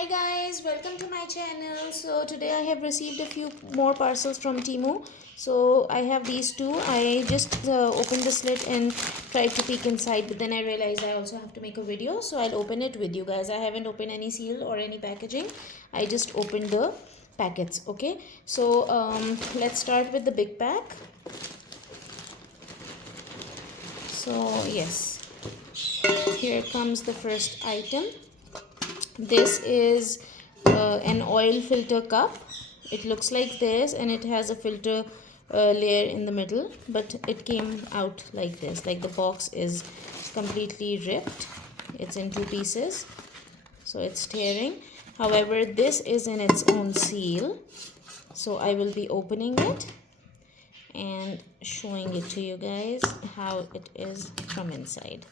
Hi guys, welcome to my channel. So today I have received a few more parcels from TEMU. So I have these two. I just opened the slit and tried to peek inside, but then I realized I also have to make a video, so I'll open it with you guys. I haven't opened any seal or any packaging. I just opened the packets. Okay, so let's start with the big pack. So yes, here comes the first item. This is an oil filter cup. It looks like this and it has a filter layer in the middle, but it came out like this, like the box is completely ripped. It's in two pieces, so it's tearing. However, this is in its own seal, so I will be opening it and showing it to you guys how it is from inside.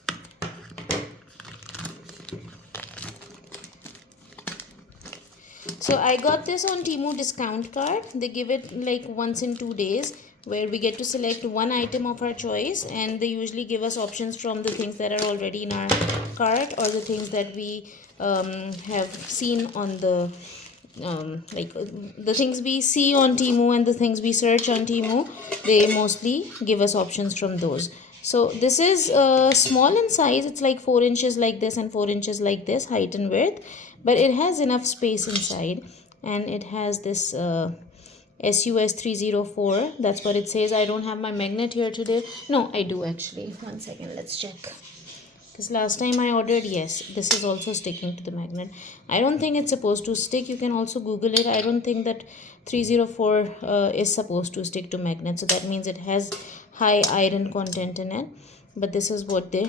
So I got this on TEMU discount card. They give it like once in 2 days, where we get to select one item of our choice, and they usually give us options from the things that are already in our cart or the things that we have seen on the the things we see on TEMU and the things we search on TEMU. They mostly give us options from those. So this is small in size. It's like 4 inches like this and 4 inches like this, height and width, but it has enough space inside, and it has this SUS 304. That's what it says. I don't have my magnet here today. No, I do actually. One second, let's check. Because last time I ordered, yes, this is also sticking to the magnet. I don't think it's supposed to stick. You can also Google it. I don't think that 304 is supposed to stick to magnet. So that means it has high iron content in it. But this is what they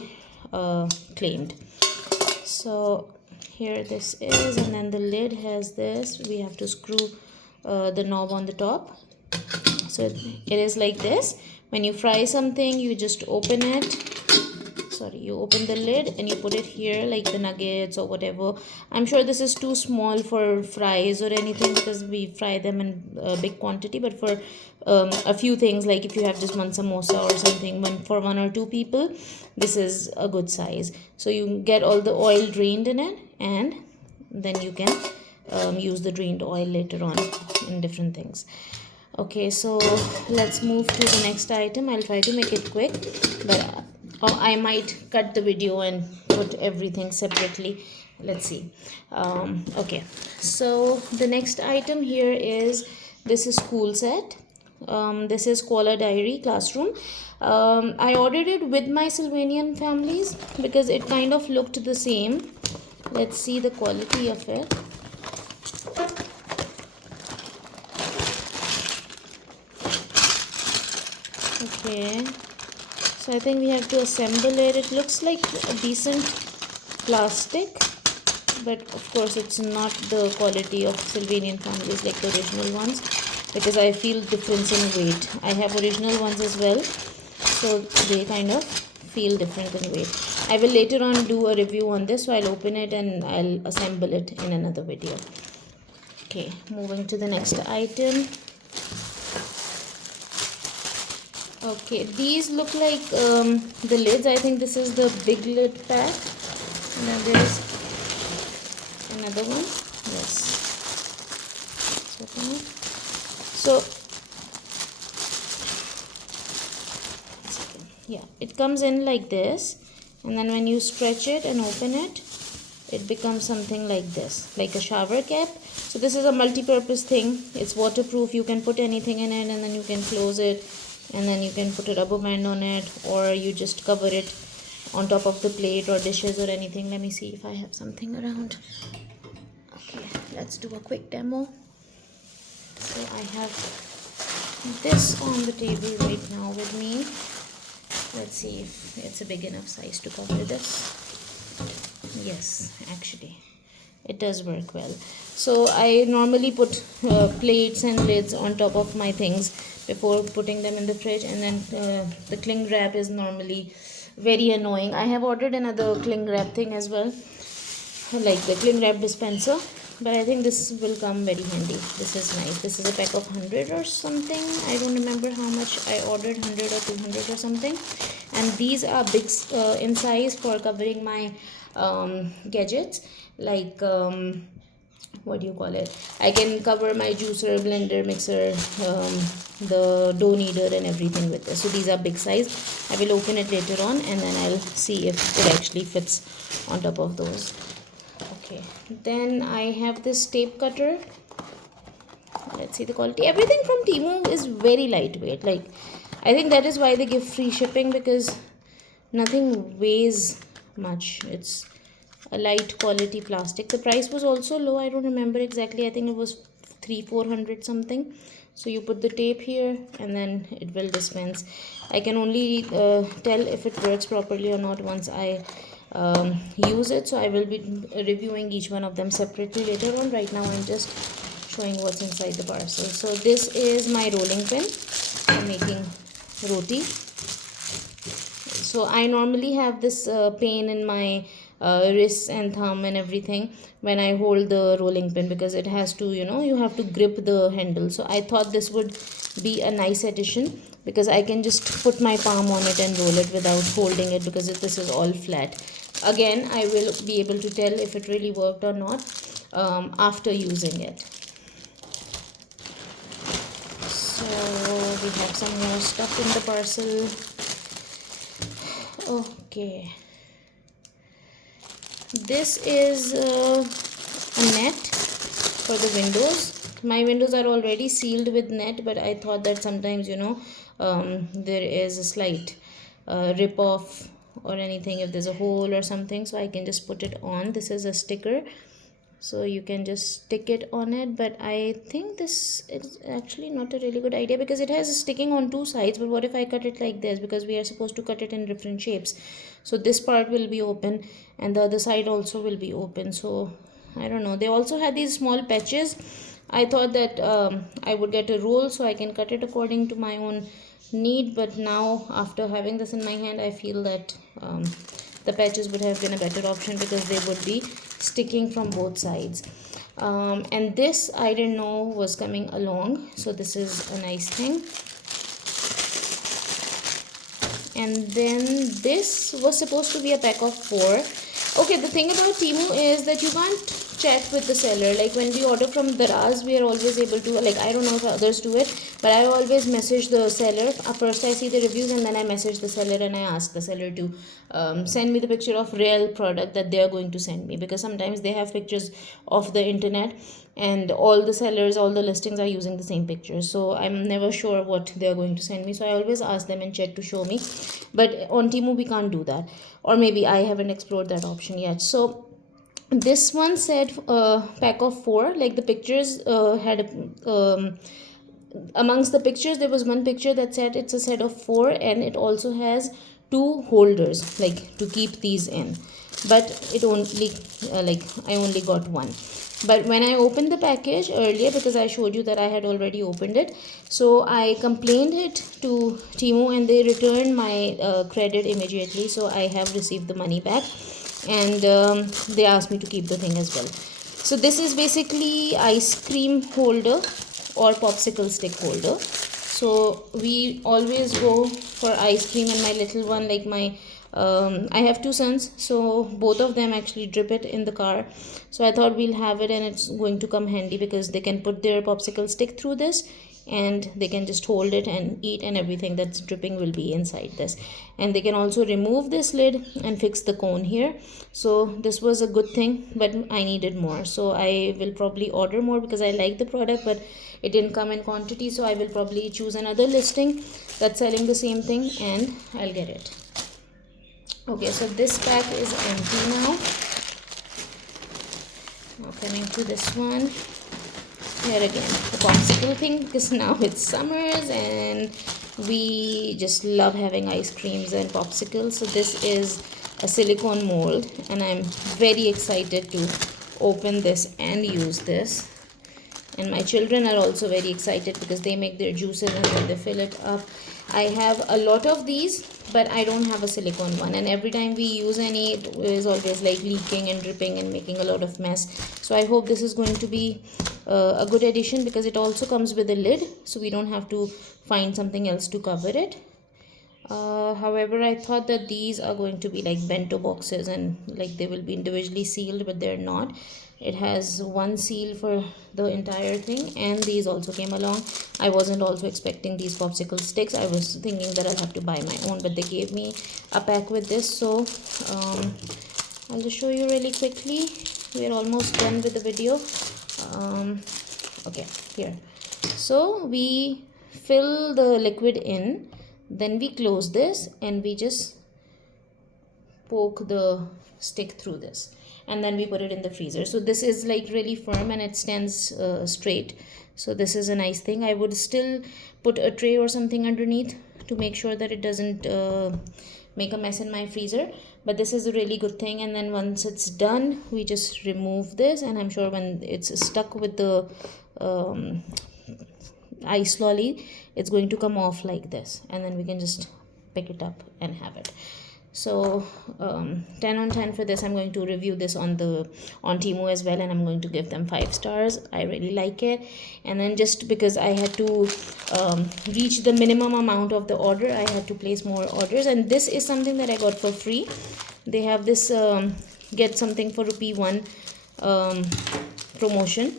claimed. So here this is, and then the lid has this. We have to screw the knob on the top. So it is like this. When you fry something, you just open it. You open the lid and you put it here, like the nuggets or whatever. I'm sure this is too small for fries or anything, because we fry them in a big quantity, but for a few things, like if you have just one samosa or something, for 1 or 2 people, this is a good size. So you get all the oil drained in it, and then you can use the drained oil later on in different things. Okay, so let's move to the next item. I'll try to make it quick, but I might cut the video and put everything separately. Let's see. Okay, so the next item here is, this is school set. This is Koala Diary Classroom. I ordered it with my Sylvanian families because it kind of looked the same. Let's see the quality of it. Okay, so I think we have to assemble it. It looks like a decent plastic, but of course it's not the quality of Sylvanian families like the original ones, because I feel difference in weight. I have original ones as well, so they kind of feel different in weight. I will later on do a review on this, so I'll open it and I'll assemble it in another video. Okay, moving to the next item. Okay, these look like the lids. I think this is the big lid pack, and then there's another one. Yes, so yeah, it comes in like this, and then when you stretch it and open it, it becomes something like this, like a shower cap. So this is a multi-purpose thing. It's waterproof. You can put anything in it, and then you can close it, and then you can put a rubber band on it, or you just cover it on top of the plate or dishes or anything. Let me see if I have something around. Okay, let's do a quick demo. So I have this on the table right now with me. Let's see if it's a big enough size to cover this. Yes, actually it does work well. So I normally put plates and lids on top of my things before putting them in the fridge, and then the cling wrap is normally very annoying. I have ordered another cling wrap thing as well, like the cling wrap dispenser, but I think this will come very handy. This is nice. This is a pack of 100 or something. I don't remember how much I ordered, 100 or 200 or something, and these are big in size for covering my gadgets, like what do you call it, I can cover my juicer, blender, mixer, the dough kneader and everything with this. So these are big size. I will open it later on and then I'll see if it actually fits on top of those. Okay, then I have this tape cutter. Let's see the quality. Everything from TEMU is very lightweight. Like, I think that is why they give free shipping, because nothing weighs much. It's a light quality plastic. The price was also low. I don't remember exactly. I think it was 300-400 something. So you put the tape here and then it will dispense. I can only tell if it works properly or not once I use it. So I will be reviewing each one of them separately later on. Right now I'm just showing what's inside the parcel. So this is my rolling pin for making roti. So I normally have this pain in my wrists and thumb and everything when I hold the rolling pin, because it has to, you have to grip the handle. So I thought this would be a nice addition, because I can just put my palm on it and roll it without holding it, because this is all flat. Again, I will be able to tell if it really worked or not after using it. So we have some more stuff in the parcel. Okay, this is a net for the windows. My windows are already sealed with net, but I thought that sometimes there is a slight rip off or anything if there's a hole or something, so I can just put it on. This is a sticker, so you can just stick it on it, but I think this is actually not a really good idea, because it has a sticking on two sides. But what if I cut it like this, because we are supposed to cut it in different shapes? So this part will be open and the other side also will be open. So I don't know. They also had these small patches. I thought that I would get a roll so I can cut it according to my own need, but now after having this in my hand, I feel that the patches would have been a better option, because they would be sticking from both sides. And this I didn't know was coming along, so this is a nice thing. And then this was supposed to be a pack of 4. Okay, the thing about TEMU is that you can't chat with the seller. Like when we order from Daraz, we are always able to, like, I don't know if others do it, but I always message the seller. First I see the reviews and then I message the seller and I ask the seller to send me the picture of real product that they are going to send me, because sometimes they have pictures of the internet and all the sellers, all the listings are using the same pictures, so I'm never sure what they are going to send me. So I always ask them and check to show me, but on TEMU we can't do that, or maybe I haven't explored that option yet. So this one said pack of 4. Like the pictures had amongst the pictures there was one picture that said it's a set of 4, and it also has 2 holders like to keep these in, but it only like I only got 1. But when I opened the package earlier, because I showed you that I had already opened it, so I complained it to TEMU and they returned my credit immediately. So I have received the money back, and they asked me to keep the thing as well. So this is basically ice cream holder or popsicle stick holder. So we always go for ice cream, and my little one, like my I have 2 sons, so both of them actually drip it in the car. So I thought we'll have it, and it's going to come handy because they can put their popsicle stick through this and they can just hold it and eat, and everything that's dripping will be inside this. And they can also remove this lid and fix the cone here. So this was a good thing, but I needed more, so I will probably order more because I like the product, but it didn't come in quantity. So I will probably choose another listing that's selling the same thing and I'll get it. Okay, so this pack is empty now. Now coming to this one. Here again, the popsicle thing, because now it's summers and we just love having ice creams and popsicles. So this is a silicone mold, and I'm very excited to open this and use this. And my children are also very excited because they make their juices and then they fill it up. I have a lot of these, but I don't have a silicone one, and every time we use any, it is always like leaking and dripping and making a lot of mess. So I hope this is going to be a good addition, because it also comes with a lid, so we don't have to find something else to cover it. However, I thought that these are going to be like bento boxes and like they will be individually sealed, but they're not. It has one seal for the entire thing, and these also came along. I wasn't also expecting these popsicle sticks. I was thinking that I'll have to buy my own, but they gave me a pack with this. So I'll just show you really quickly. We're almost done with the video. Okay, here. So we fill the liquid in, then we close this and we just poke the stick through this, and then we put it in the freezer. So this is like really firm and it stands straight. So this is a nice thing. I would still put a tray or something underneath to make sure that it doesn't make a mess in my freezer, but this is a really good thing. And then once it's done, we just remove this, and I'm sure when it's stuck with the ice lolly, it's going to come off like this, and then we can just pick it up and have it. So 10 on 10 for this. I'm going to review this on TEMU as well, and I'm going to give them 5 stars. I really like it. And then just because I had to reach the minimum amount of the order, I had to place more orders, and this is something that I got for free. They have this get something for rupee 1 promotion,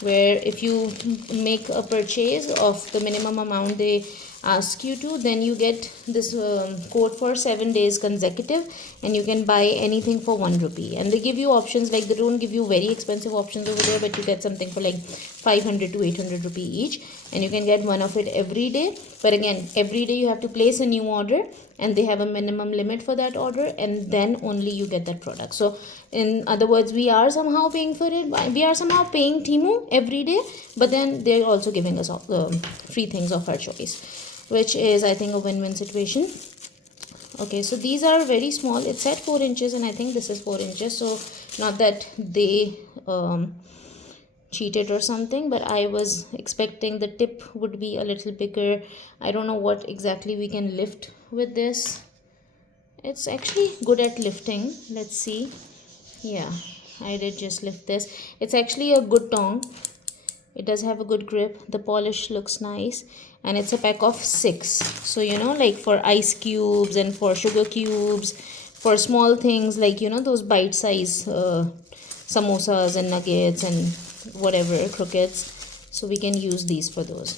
where if you make a purchase of the minimum amount they ask you to, then you get this code for 7 days consecutive, and you can buy anything for 1 rupee. And they give you options, like they don't give you very expensive options over there, but you get something for like 500 to 800 rupee each, and you can get one of it every day. But again, every day you have to place a new order, and they have a minimum limit for that order, and then only you get that product. So in other words, we are somehow paying for it. We are somehow paying TEMU every day, but then they're also giving us free things of our choice, which is, I think, a win-win situation. Okay, so these are very small. It's at 4 inches, and I think this is 4 inches. So not that they cheated or something, but I was expecting the tip would be a little bigger. I don't know what exactly we can lift with this. It's actually good at lifting. Let's see. Yeah, I did just lift this. It's actually a good tong. It does have a good grip. The polish looks nice, and it's a pack of 6. So like for ice cubes and for sugar cubes, for small things like those bite size samosas and nuggets and whatever croquettes, so we can use these for those.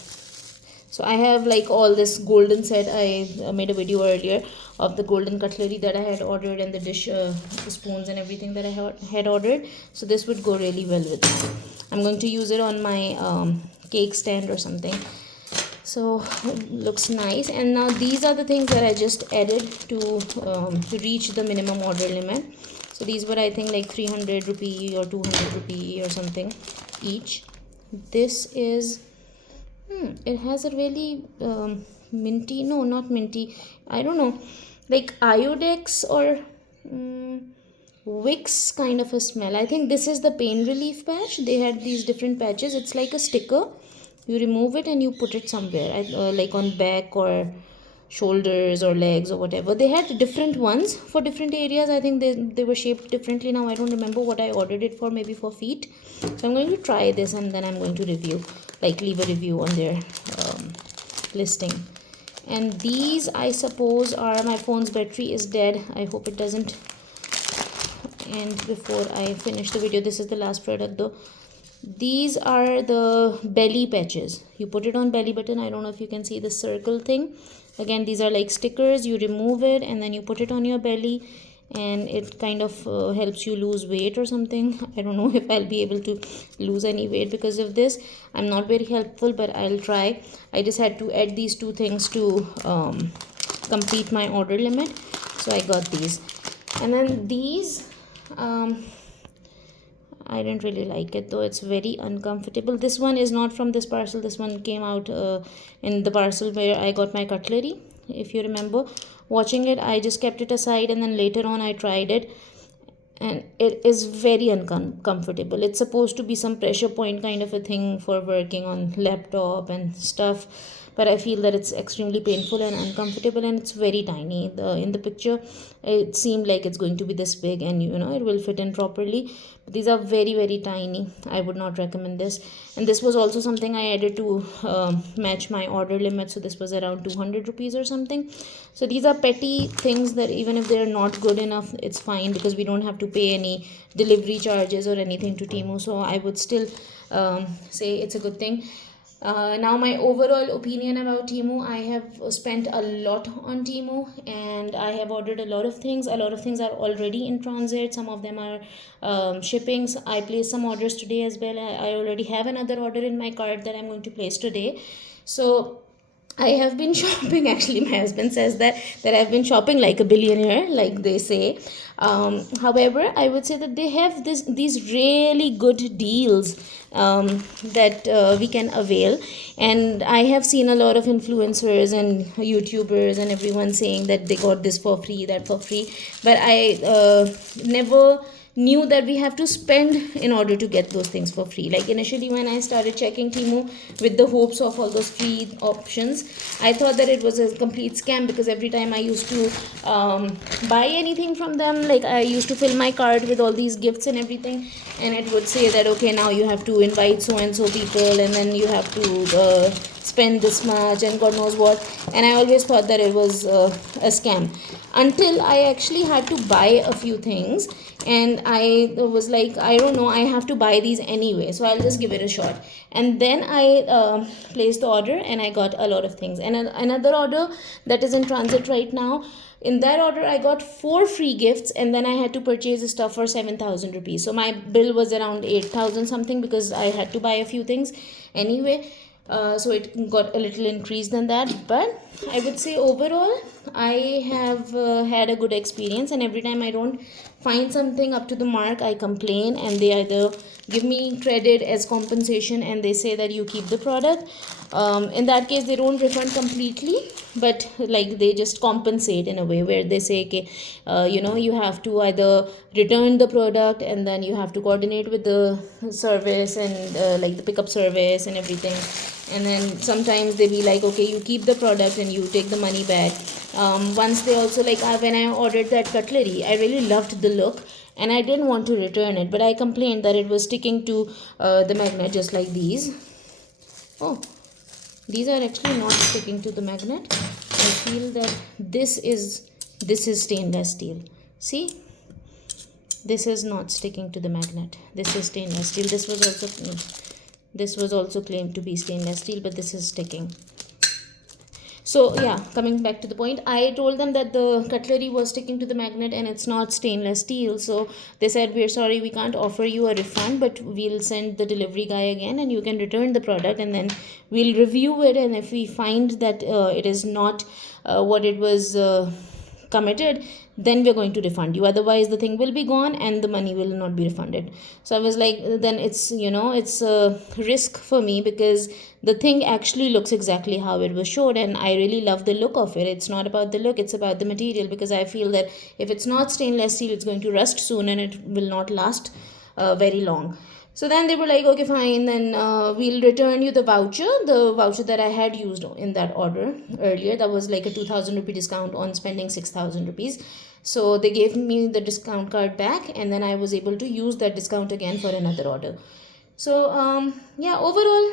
So I have like all this golden set. I made a video earlier of the golden cutlery that I had ordered, and the dish the spoons and everything that I had ordered. So this would go really well with it. I'm going to use it on my cake stand or something. So it looks nice. And now these are the things that I just added to reach the minimum order limit. So these were, I think, like 300 rupee or 200 rupee or something each. This is it has a really minty, no, not minty, I don't know, like iodex or Wicks kind of a smell. I think this is the pain relief patch. They had these different patches. It's like a sticker. You remove it and you put it somewhere, like on back or shoulders or legs or whatever. They had different ones for different areas. I think they were shaped differently. Now I don't remember what I ordered it for, maybe for feet. So I'm going to try this, and then I'm going to review, like leave a review on their listing. And these, I suppose, are, my phone's battery is dead. I hope it doesn't end before I finish the video. This is the last product though. These are the belly patches. You put it on belly button. I don't know if you can see the circle thing. Again, these are like stickers. You remove it and then you put it on your belly, and it kind of helps you lose weight or something. I don't know if I'll be able to lose any weight because of this. I'm not very helpful, but I'll try. I just had to add these 2 things to complete my order limit, so I got these. And then these, I didn't really like it though. It's very uncomfortable. This one is not from this parcel. This one came out in the parcel where I got my cutlery. If you remember watching it, I just kept it aside, and then later on I tried it, and it is very uncomfortable. It's supposed to be some pressure point kind of a thing for working on laptop and stuff, but I feel that it's extremely painful and uncomfortable, and it's very tiny. In the picture it seemed like it's going to be this big, and it will fit in properly, but these are very, very tiny. I would not recommend this. And this was also something I added to match my order limit, so this was around 200 rupees or something. So these are petty things that even if they're not good enough, it's fine, because we don't have to pay any delivery charges or anything to Temu. So I would still say it's a good thing. Now my overall opinion about Temu, I have spent a lot on Temu, and I have ordered a lot of things. A lot of things are already in transit. Some of them are shippings. I placed some orders today as well. I already have another order in my cart that I'm going to place today. So I have been shopping. Actually, my husband says that I've been shopping like a billionaire, like they say. However, I would say that they have these really good deals that we can avail. And I have seen a lot of influencers and YouTubers and everyone saying that they got this for free, that for free. But I never knew that we have to spend in order to get those things for free. Like initially when I started checking Temu with the hopes of all those free options, I thought that it was a complete scam, because every time I used to buy anything from them, like I used to fill my cart with all these gifts and everything, and it would say that okay, now you have to invite so and so people, and then you have to spend this much and God knows what. And I always thought that it was a scam, until I actually had to buy a few things, and I was like, I don't know, I have to buy these anyway, so I'll just give it a shot. And then I placed the order, and I got a lot of things. And another order that is in transit right now, in that order I got 4 free gifts, and then I had to purchase stuff for 7,000 rupees. So my bill was around 8,000 something, because I had to buy a few things anyway. So it got a little increased than that. But I would say overall I have had a good experience, and every time I don't find something up to the mark, I complain, and they either give me credit as compensation, and they say that you keep the product. In that case they don't refund completely, but like they just compensate in a way where they say, okay, you have to either return the product, and then you have to coordinate with the service, and like the pickup service and everything. And then sometimes they be like, okay, you keep the product and you take the money back. Once they also, like when I ordered that cutlery, I really loved the look, and I didn't want to return it, but I complained that it was sticking to the magnet, just like these. Oh, these are actually not sticking to the magnet. I feel that this is stainless steel. See, this is not sticking to the magnet. This is stainless steel. This was also claimed to be stainless steel, but this is sticking. So yeah, coming back to the point, I told them that the cutlery was sticking to the magnet and it's not stainless steel. So they said, we're sorry, we can't offer you a refund, but we'll send the delivery guy again, and you can return the product, and then we'll review it, and if we find that it is not what it was committed, then we're going to refund you. Otherwise the thing will be gone and the money will not be refunded. So I was like, then it's it's a risk for me, because the thing actually looks exactly how it was showed, and I really love the look of it. It's not about the look, it's about the material, because I feel that if it's not stainless steel, it's going to rust soon and it will not last very long. So then they were like, okay, fine, then we'll return you the voucher that I had used in that order earlier. That was like a 2,000 rupee discount on spending 6,000 rupees. So they gave me the discount card back, and then I was able to use that discount again for another order. So yeah, overall